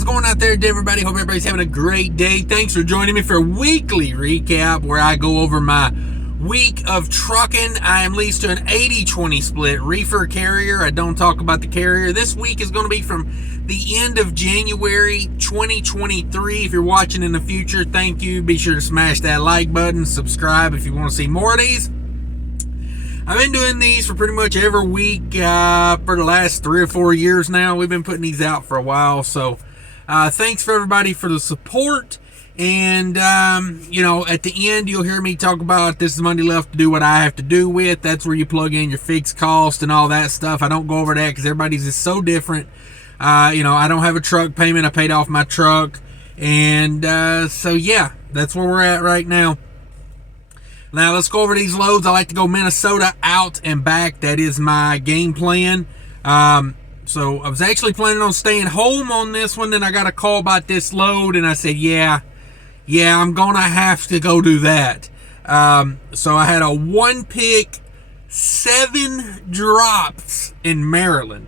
How's it going out there, everybody? Hope everybody's having a great day. Thanks for joining me for a weekly recap where I go over my week of trucking. I am leased to an 80-20 split reefer carrier. I don't talk about the carrier. This week is going to be from the end of January 2023. If you're watching in the future, thank you. Be sure to smash that like button, subscribe if you want to see more of these. I've been doing these for pretty much every week for the last 3 or 4 years now. We've been putting these out for a while, so thanks for everybody for the support. And at the end you'll hear me talk about this is money left to do what I have to do with. That's where you plug in your fixed cost and all that stuff. I don't go over that because everybody's is so different. I don't have a truck payment. I paid off my truck, and so yeah, that's where we're at right now. Now let's go over these loads. I like to go Minnesota out and back. That is my game plan. So I was actually planning on staying home on this one. Then I got a call about this load, and I said, yeah, I'm gonna have to go do that. So I had a 1-pick, 7 drops in Maryland.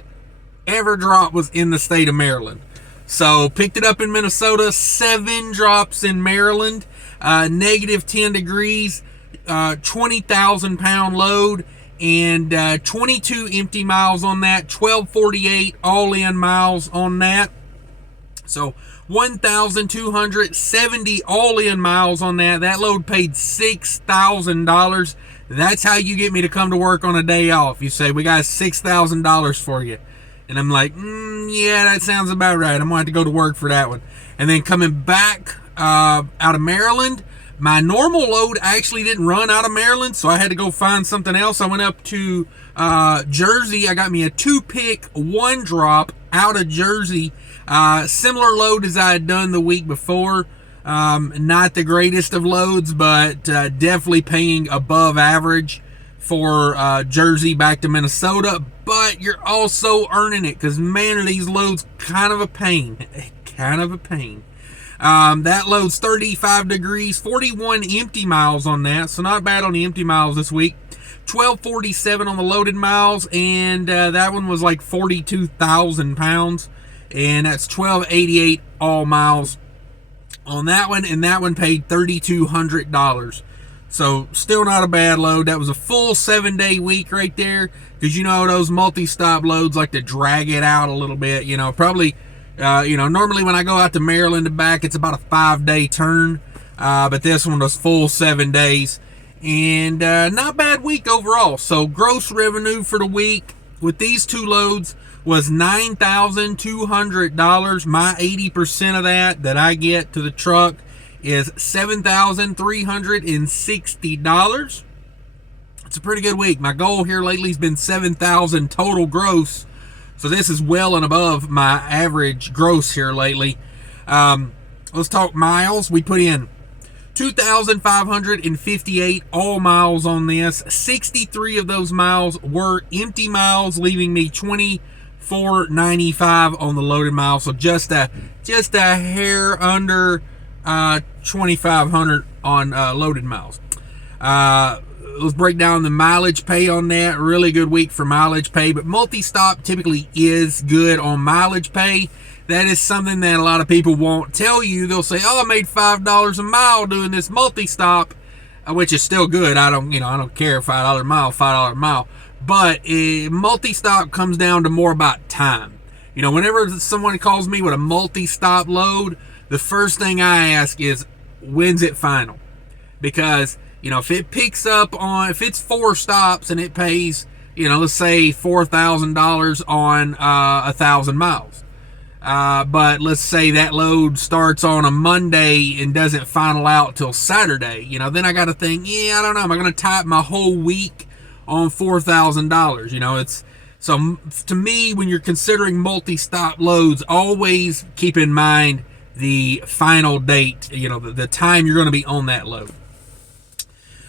Every drop was in the state of Maryland. So picked it up in Minnesota, 7 drops in Maryland, negative 10 degrees. 20,000 pound load, and 22 empty miles on that, 1248 all in miles on that. So 1,270 all in miles on that. That load paid $6,000. That's how you get me to come to work on a day off. You say, we got $6,000 for you. And I'm like, yeah, that sounds about right. I'm gonna have to go to work for that one. And then coming back out of Maryland, my normal load actually didn't run out of Maryland, so I had to go find something else. I went up to Jersey. I got me a 2-pick, 1 drop out of Jersey. Similar load as I had done the week before. Not the greatest of loads, but definitely paying above average for Jersey back to Minnesota. But you're also earning it because, man, are these loads kind of a pain. Kind of a pain. That loads 35 degrees, 41 empty miles on that, so not bad on the empty miles this week. 1247 on the loaded miles, and that one was like 42,000 pounds, and that's 1288 all miles on that one, and that one paid $3,200. So still not a bad load. That was a full 7-day week right there, because those multi-stop loads like to drag it out a little bit. Probably normally when I go out to Maryland and back, it's about a 5-day turn. But this one was full 7 days. And not bad week overall. So gross revenue for the week with these 2 loads was $9,200. My 80% of that I get to the truck is $7,360. It's a pretty good week. My goal here lately has been $7,000 total gross. So this is well and above my average gross here lately. Let's talk miles. We put in 2,558 all miles on this. 63 of those miles were empty miles, leaving me 2,495 on the loaded miles. So just a hair under 2,500 on loaded miles. Let's break down the mileage pay on that. Really good week for mileage pay, but multi-stop typically is good on mileage pay. That is something that a lot of people won't tell you. They'll say, "Oh, I made $5 a mile doing this multi-stop," which is still good. I don't care, $5 a mile. But multi-stop comes down to more about time. Whenever someone calls me with a multi-stop load, the first thing I ask is, when's it final? Because if it picks up on, if it's 4 stops and it pays, let's say $4,000 on 1,000 miles. But let's say that load starts on a Monday and doesn't final out till Saturday. Then I got to think, I don't know. Am I going to type my whole week on $4,000? It's, so to me, when you're considering multi-stop loads, always keep in mind the final date, the time you're going to be on that load.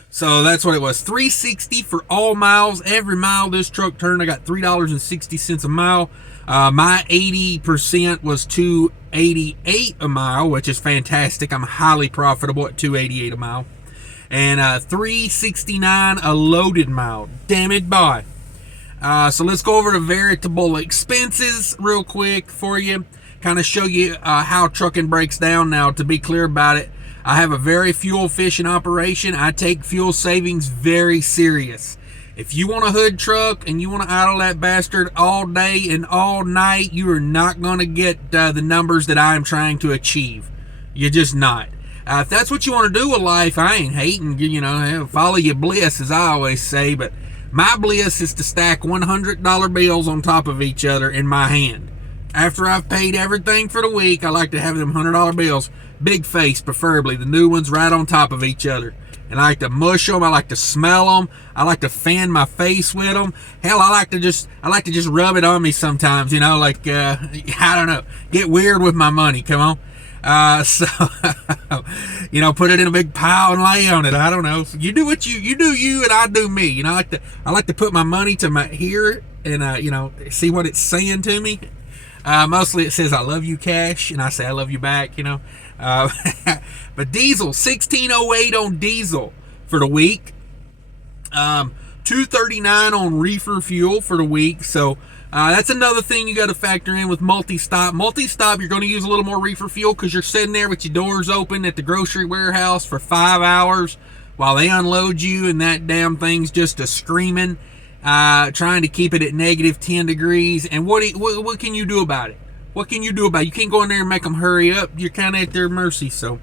So that's what it was. $360 for all miles. Every mile this truck turned, I got $3.60 a mile. My 80% was $2.88 a mile, which is fantastic. I'm highly profitable at $2.88 a mile. And $3.69 a loaded mile. Damn it, boy. So let's go over the variable expenses real quick for you. kind of show you how trucking breaks down. Now, to be clear about it, I have a very fuel efficient operation. I take fuel savings very serious. If you want a hood truck and you want to idle that bastard all day and all night, you are not going to get the numbers that I am trying to achieve. You're just not. If that's what you want to do with life, I ain't hating. Follow your bliss, as I always say. But my bliss is to stack $100 bills on top of each other in my hand. After I've paid everything for the week, I like to have them $100 bills, big face preferably, the new ones right on top of each other. And I like to mush them. I like to smell them. I like to fan my face with them. Hell, I like to just rub it on me sometimes. I don't know, get weird with my money. Come on. So put it in a big pile and lay on it. I don't know. So you do what you do you, and I do me. I like to put my money to my ear and see what it's saying to me. Mostly it says I love you, cash, and I say I love you back. But diesel, 1608 on diesel for the week. $2.39 on reefer fuel for the week. So that's another thing you got to factor in with multi-stop. Multi-stop, you're going to use a little more reefer fuel because you're sitting there with your doors open at the grocery warehouse for 5 hours while they unload you, and that damn thing's just a screaming, trying to keep it at negative 10 degrees. And what can you do about it? What can you do about it? You can't go in there and make them hurry up. You're kind of at their mercy. So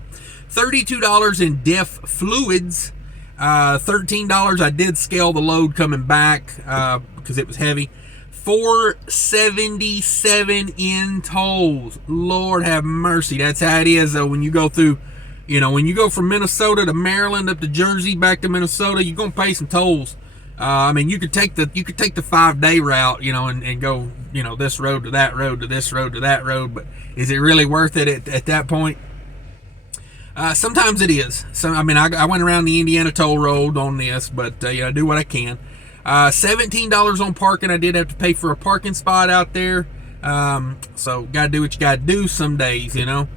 $32 in diff fluids. $13. I did scale the load coming back because it was heavy. $4.77 in tolls. Lord have mercy. That's how it is though. When you go through, when you go from Minnesota to Maryland up to Jersey back to Minnesota, you're gonna pay some tolls. You could take the 5-day route, and go, this road to that road to this road to that road. But is it really worth it at that point? Sometimes it is. So I went around the Indiana toll road on this, but I do what I can. $17 on parking. I did have to pay for a parking spot out there. So gotta do what you gotta do some days, And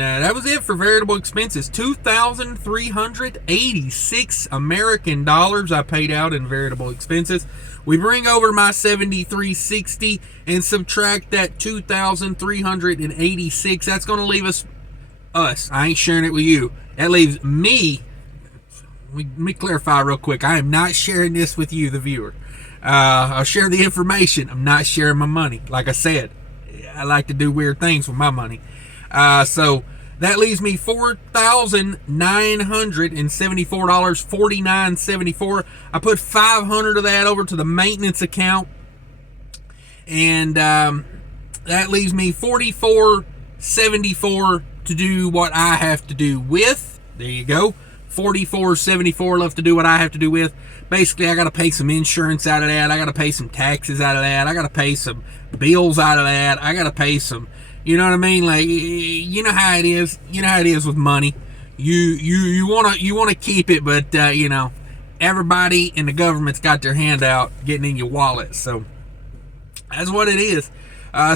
that was it for variable expenses. 2,386 American dollars I paid out in variable expenses. We bring over my 7,360 and subtract that 2,386. That's going to leave us. I ain't sharing it with you. That leaves me. Let me clarify real quick. I am not sharing this with you, the viewer. I'll share the information. I'm not sharing my money. Like I said, I like to do weird things with my money. So that leaves me $4,974, $49.74. I put $500 of that over to the maintenance account, and that leaves me $44.74 to do what I have to do with. There you go. $44.74 left to do what I have to do with. Basically, I got to pay some insurance out of that. I got to pay some taxes out of that. I got to pay some bills out of that. I got to pay some. You know what I mean? Like, you know how it is. You know how it is with money. You wanna keep it, but everybody in the government's got their hand out getting in your wallet. So that's what it is.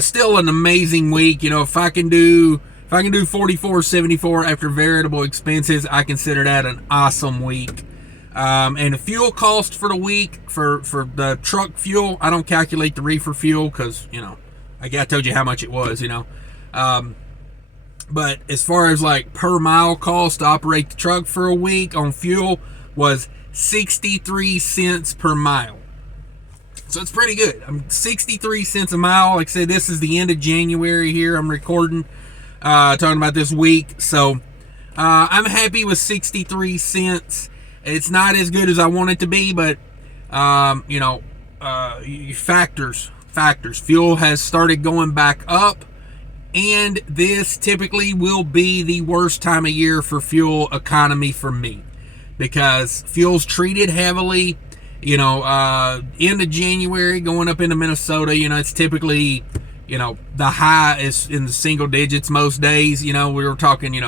Still an amazing week. If I can do $44.74 after variable expenses, I consider that an awesome week. And the fuel cost for the week for the truck fuel, I don't calculate the reefer fuel because I told you how much it was. But as far as like per mile cost to operate the truck for a week on fuel was 63 cents per mile. So it's pretty good. 63 cents a mile. Like I said, this is the end of January here. I'm recording, talking about this week. So I'm happy with 63 cents. It's not as good as I want it to be, but factors. Fuel has started going back up, and this typically will be the worst time of year for fuel economy for me because fuel's treated heavily. End of January going up into Minnesota, it's typically, the high is in the single digits most days. We were talking,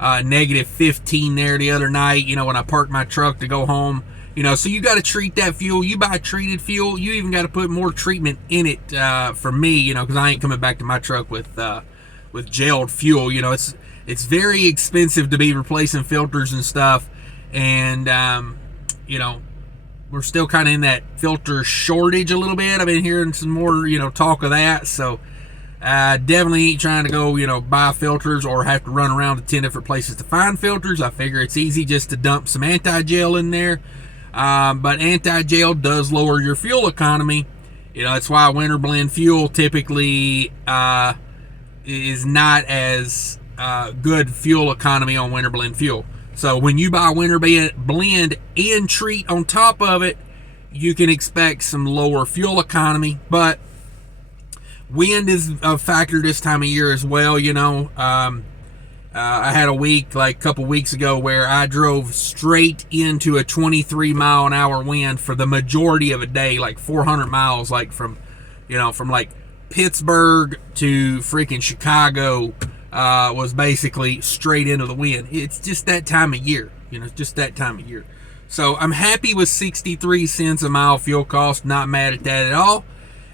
negative 15 there the other night, when I parked my truck to go home. So you got to treat that fuel. You buy treated fuel, you even got to put more treatment in it for me, because I ain't coming back to my truck with jailed fuel. It's very expensive to be replacing filters and stuff, and we're still kind of in that filter shortage a little bit. I've been hearing some more talk of that, so Definitely ain't trying to go, buy filters or have to run around to 10 different places to find filters. I figure it's easy just to dump some anti-gel in there. But anti-gel does lower your fuel economy. That's why winter blend fuel typically is not as good fuel economy on winter blend fuel. So when you buy winter blend and treat on top of it, you can expect some lower fuel economy. But wind is a factor this time of year as well. I had a week, like a couple weeks ago, where I drove straight into a 23-mile-an-hour wind for the majority of a day, like 400 miles, like from like Pittsburgh to freaking Chicago, was basically straight into the wind. It's just that time of year. It's just that time of year. So I'm happy with 63 cents a mile fuel cost. Not mad at that at all.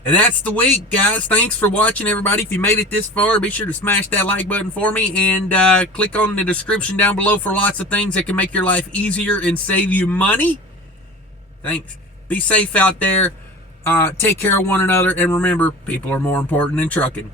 And that's the week, guys. Thanks for watching, everybody. If you made it this far, be sure to smash that like button for me and click on the description down below for lots of things that can make your life easier and save you money. Thanks. Be safe out there. Take care of one another. And remember, people are more important than trucking.